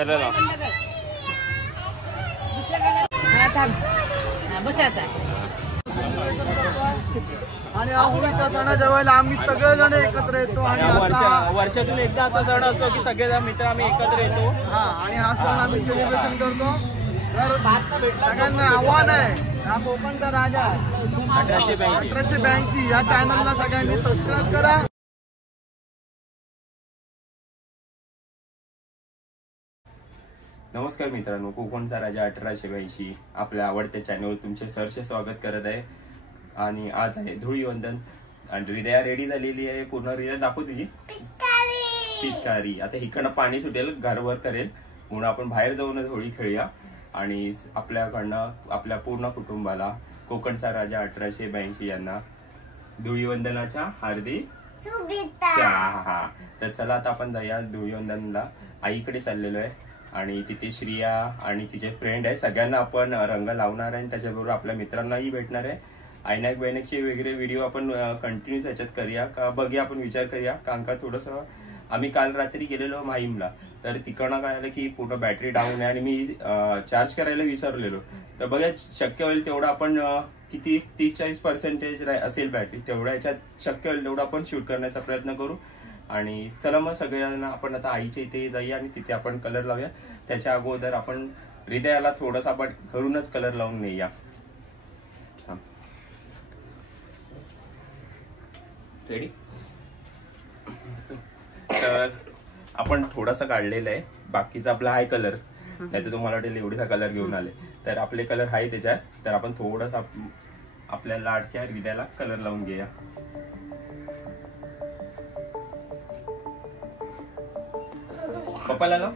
Colour लाव. आणि होळीच्या सणा जेवायला आम्ही सगळेजण एकत्र येतो आणि वर्षातून एकदा असा सण असतो की सगळेजण मित्र आम्ही एकत्र येतो. आणि हा सण आम्ही सेलिब्रेशन करतो. तर सगळ्यांना आव्हान आहे, हा कोकणचा राजा 1882 या चॅनलला सगळ्यांनी सबस्क्राईब करा. नमस्कार मित्रांनो, कोकणचा राजा 1882 आपल्या आवडत्या चॅनलवर तुमचे सहर्ष स्वागत करत आहे. आणि आज आहे धुळीवंदन आणि हृदया रेडी झालेली आहे. पूर्ण हृदय दाखव तुझी पिचकारी. आता इकडनं पाणी सुटेल, घरभर करेल, म्हणून आपण बाहेर जाऊनच होळी खेळूया. आणि आपल्याकडनं आपल्या पूर्ण कुटुंबाला कोकणचा राजा 1882 यांना धुळीवंदनाच्या हार्दिक शुभेच्छा. तर चला आता आपण जाऊया धुळीवंदनला. आईकडे चाललेलो आहे आणि तिथे श्रिया आणि तिचे फ्रेंड आहे, सगळ्यांना आपण रंग लावणार आहे. त्याच्याबरोबर आपल्या मित्रांनाही भेटणार आहे. आयनाक बैनकचे वगैरे व्हिडिओ आपण कंटिन्यू त्याच्यात करूया का बघूया, आपण विचार करूया. कारण का थोडंसं आम्ही काल रात्री गेलेलो माहीमला, तर तिकडनं काय आलं की पूर्ण बॅटरी डाऊन आहे आणि मी चार्ज करायला विसरलेलो. तर बघा शक्य होईल तेवढं आपण किती 30-40% असेल बॅटरी, तेवढ्या याच्यात शक्य होईल तेवढं आपण शूट करण्याचा प्रयत्न करू. आणि चला मग सगळ्यांना आपण आता आईच्या इथे जाऊया आणि तिथे आपण कलर लावूया. त्याच्या अगोदर आपण हृदयाला थोडंसं आपण घरूनच कलर लावून नेऊया. रेडी. तर आपण थोडासा काढलेला आहे, बाकीचा आपला हाय कलर, नाही तर तुम्हाला वाटेल एवढीसा कलर घेऊन आले. तर आपले कलर आहे त्याच्यात, तर आपण थोडासा आपल्या लाडक्या हृदयाला कलर लावून घेऊया. पप्पाला लाव.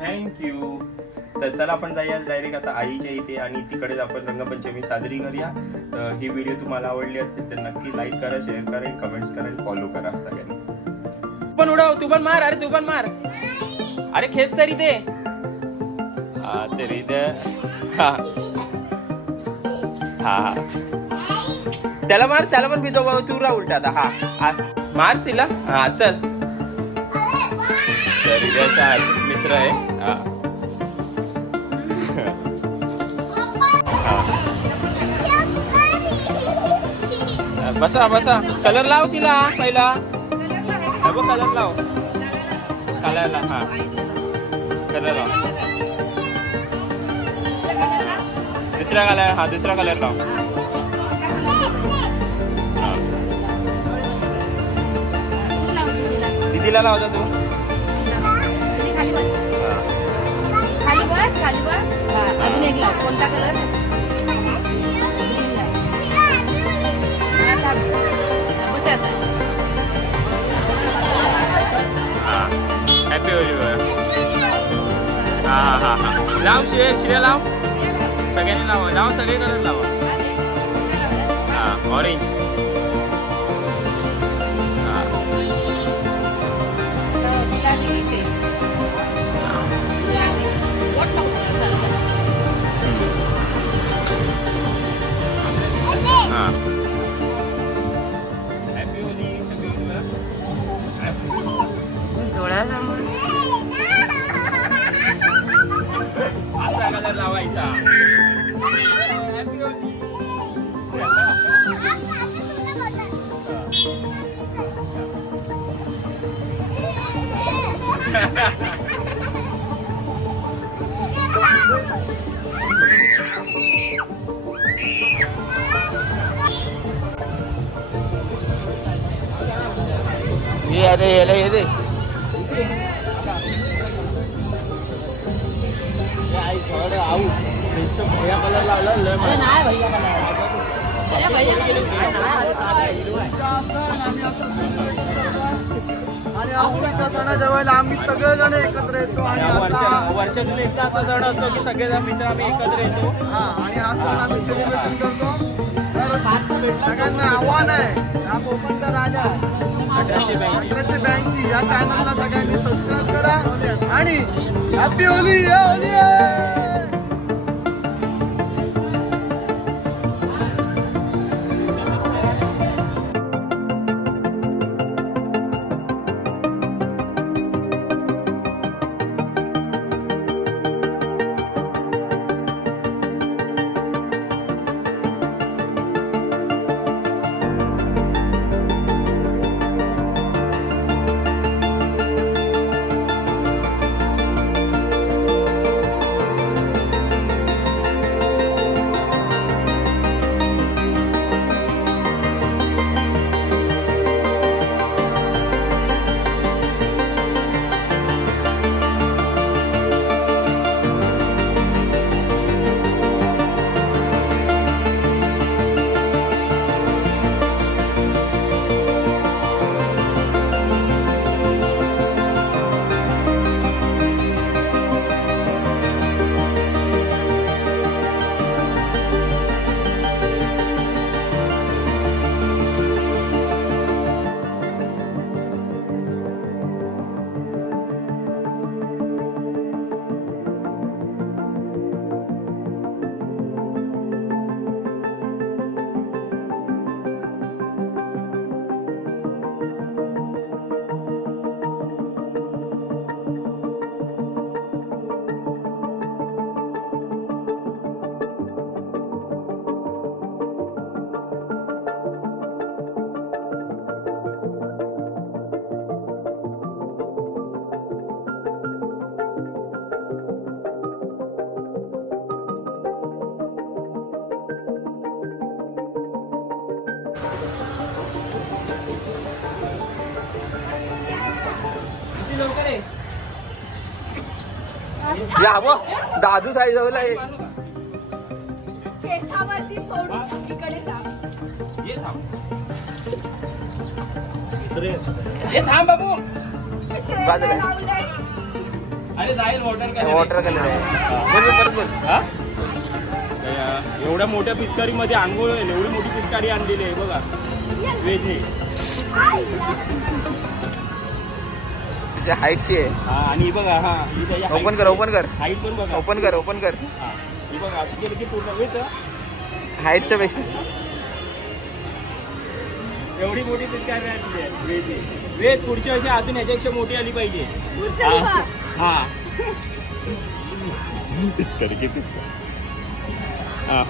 थँक्यू. तर चला आपण जाऊया डायरेक्ट आता आईच्या इथे आणि तिकडेच आपण रंगपंचमी साजरी करूया. तर ही व्हिडिओ तुम्हाला आवडली असेल तर नक्की लाईक करा, शेअर करा, कमेंट्स करा, फॉलो करा सगळ्यांनी. तू पण उडव, तू पण मार, अरे तू पण मार, अरे खेच तरी ते. हा तरी ते. हा हा त्याला मार, त्याला पण भिजव, तू राह उलटा आता. हा मार तिला. हा चल. हृदयाचा मित्र आहे. बसा बसा. कलर लाव तिला पहिला. कलर लाव, कलरला. हा कलर लाव. दुसरा कलर. हा दुसरा कलर लाव. दीदीला लावता तू. अजून एक लाव. कोणता कलर? Happy Holy. हा हा हा लाव. श्रेया लाव. सगळ्यांनी लावा, लावा सगळे कलर लावा. हा ऑरेंज. Happy Holy. डोळ्यासमोर असा कलर लावायचा. Happy Holy. ये दे. भैया कलर लावला. आणि होळीच्या सणा जेवायला आम्ही सगळेजण एकत्र येतो. आणि वर्षातून एकदा असा सण असतो की सगळेजण मित्र आम्ही एकत्र येतो. आणि हा सण आम्ही सेलिब्रेशन करतो. तर सगळ्यांना आव्हान आहे, हा कोकणचा राजा 1882 या चॅनलला सगळ्यांनी सबस्क्राईब करा आणि हॅपी होली. लवकर ये. या बो दादू साई जवळ आहे. केसावरती सोडून सगळीकडे जा. ये थांब. ये थांब बाबू. बाजूला आहे. लावलंय. अरे जाईल वॉटर कलर. वॉटर कलर आहे. बोल परत बोल. हा? एवढ्या मोठ्या पिचकारी मध्ये आंघोळ होईल. एवढी मोठी पिचकारी आणलेली आहे बघा वेजने. तिच्या हाईटची आहे. हा आणि ही बघा. हा ओपन कर ओपन कर हाईट पण बघा. ओपन कर ओपन कर. हा ही बघा अशी केलं की पूर्ण वेट हाईटच्या पेक्षा एवढी मोठी पिचकारी आणली आहे वेजने. वेज पुढच्या वर्षी अजून याच्यापेक्षा मोठी आली पाहिजे. उचल बा. हा पिचकारी. हा